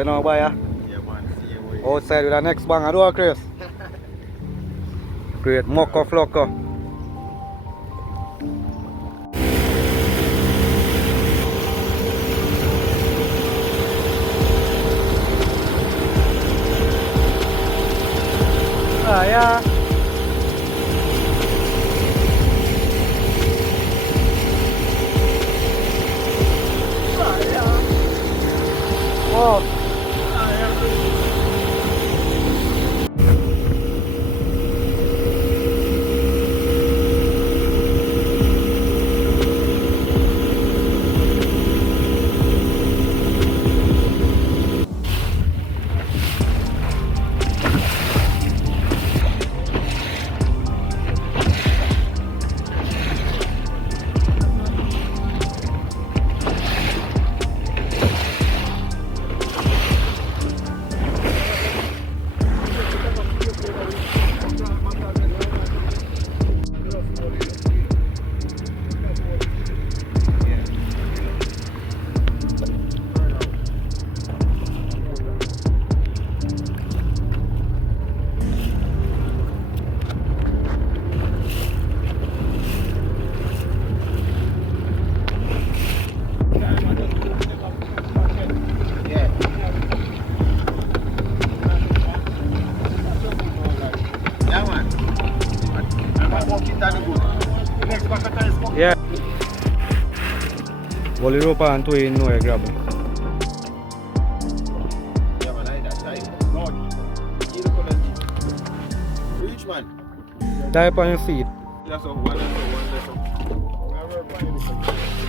you know, boy. Yeah, man. See you where Outside with the next banger, do Chris? Great Moko Flocko. Ah, yeah. Oh. Yeah. Volley rope and two in no grab. Yeah, man, I that time. Lord, you look at it. Reach, man. Type on your feet. That's a one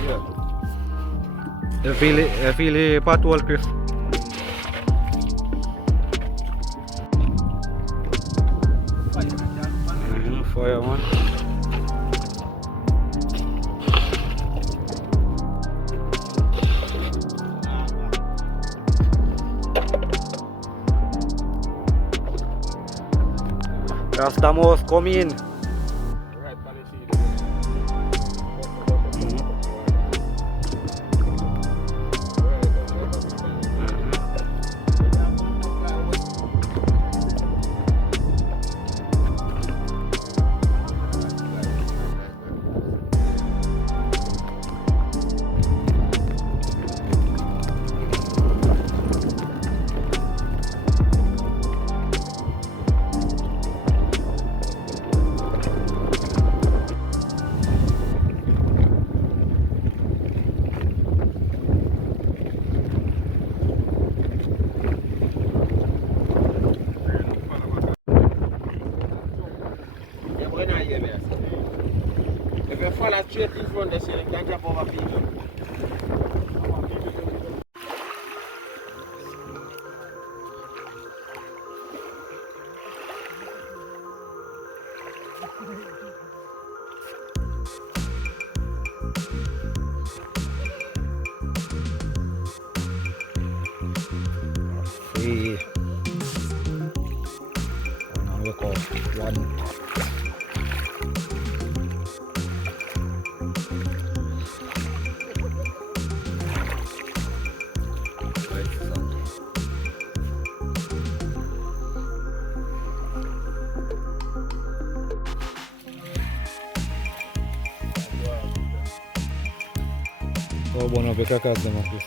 yeah. You feel the pathwall, Chris? Fire, man. Rastamos, come in. If you follow straight in front, they say you can jump over people. Three. Now look off. One. Oh, bueno, que acá hacemos pues.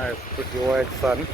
Nice, pretty white sun.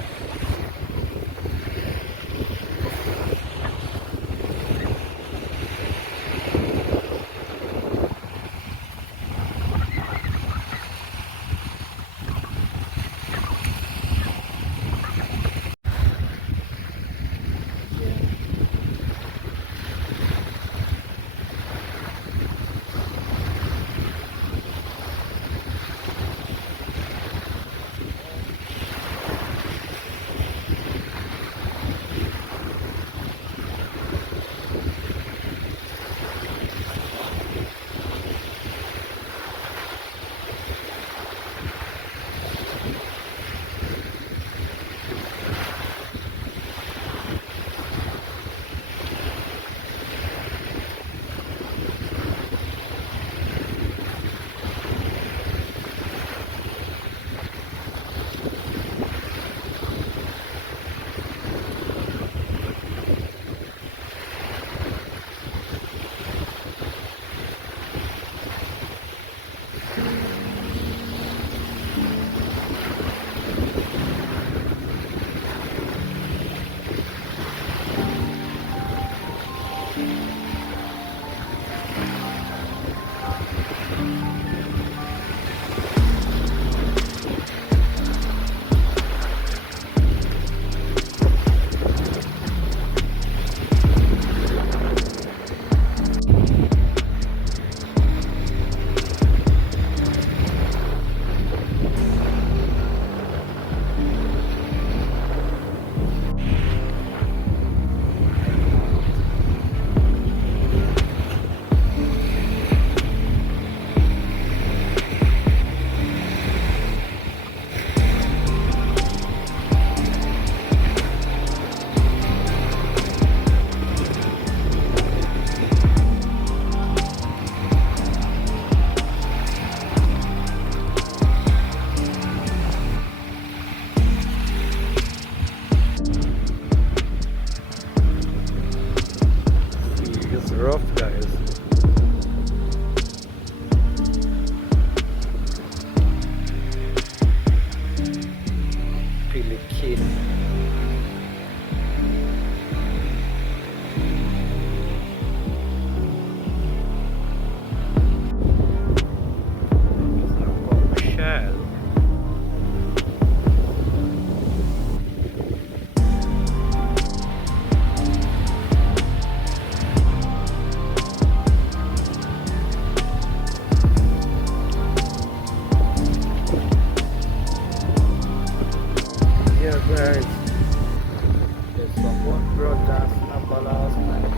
It's rough, guys. Really keen. Shell. Yeah, guys. There's someone brought us number last night.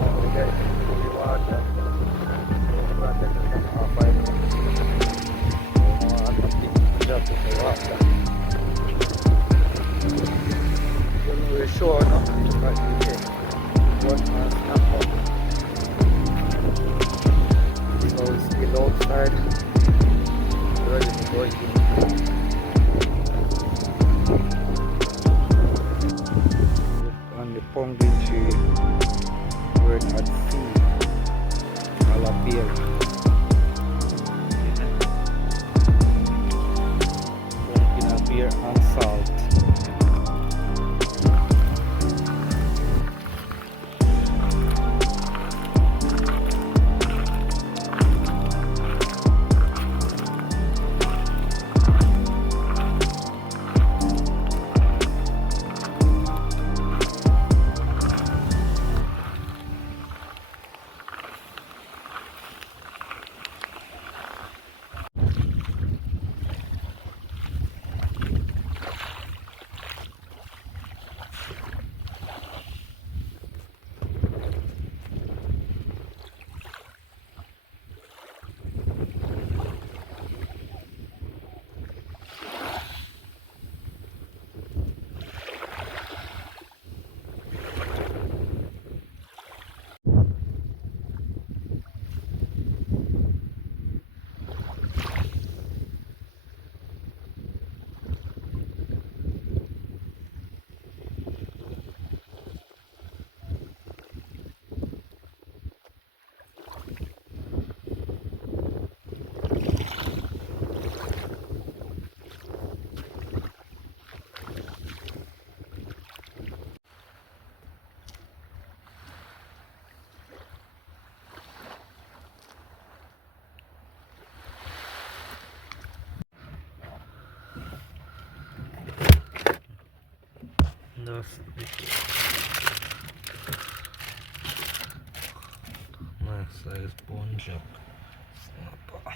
Oh, we get the water. We're sure not to try to get one snapper. So it's still outside, ready to go in. On the pumpkin tree, we're at sea, Alapia. Pumpkin beer and salt. size bone jack snapper.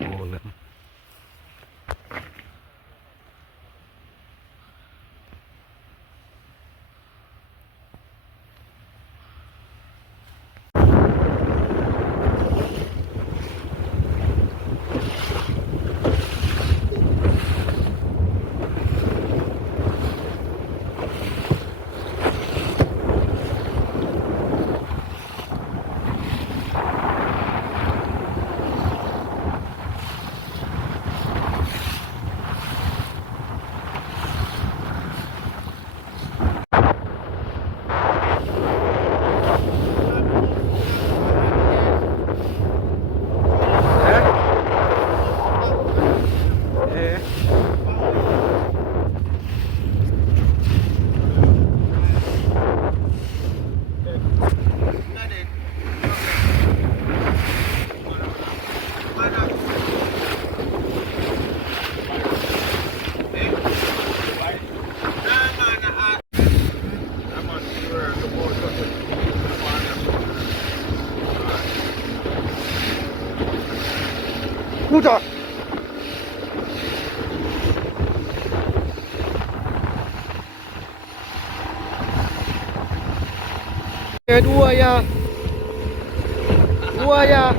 Hold him. Kuda! Dua ya. Dua ya.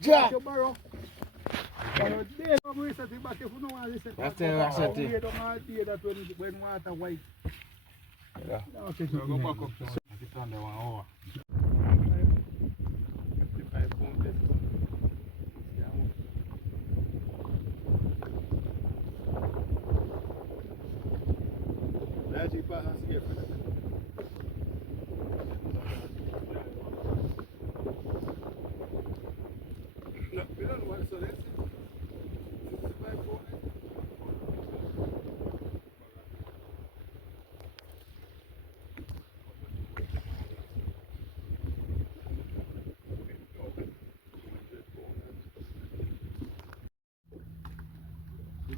Ja.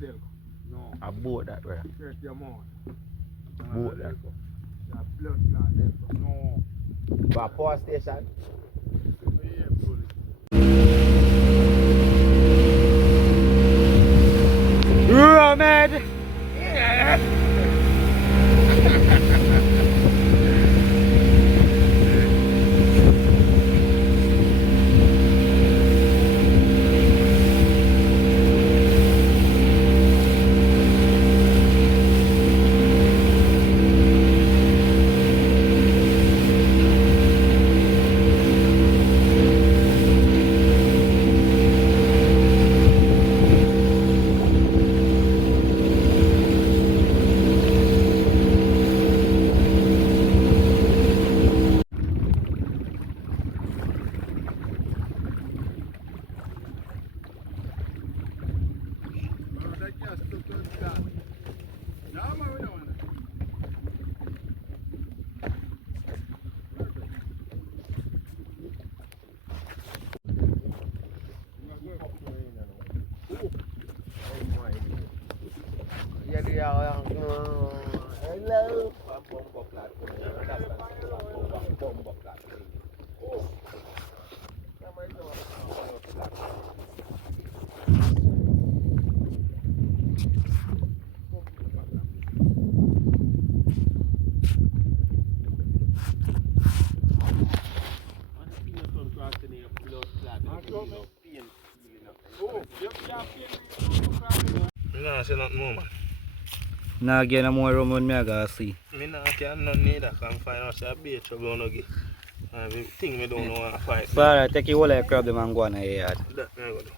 Delco. No. A boat that way. Check your mouth. Boat that. That blood clot Delco. No. But power station. Yeah, bully. Ahmed! That gas took us down. Now, man, we don't want it. Hello. Nah, say nothing more, man. Nah, get no more rum when me I gotta see. Me nah can none neither. Can find out say a beer trouble on again. Thing me don't know how to fight. So, alright, take your whole crab them and go on the yard. That me I go do.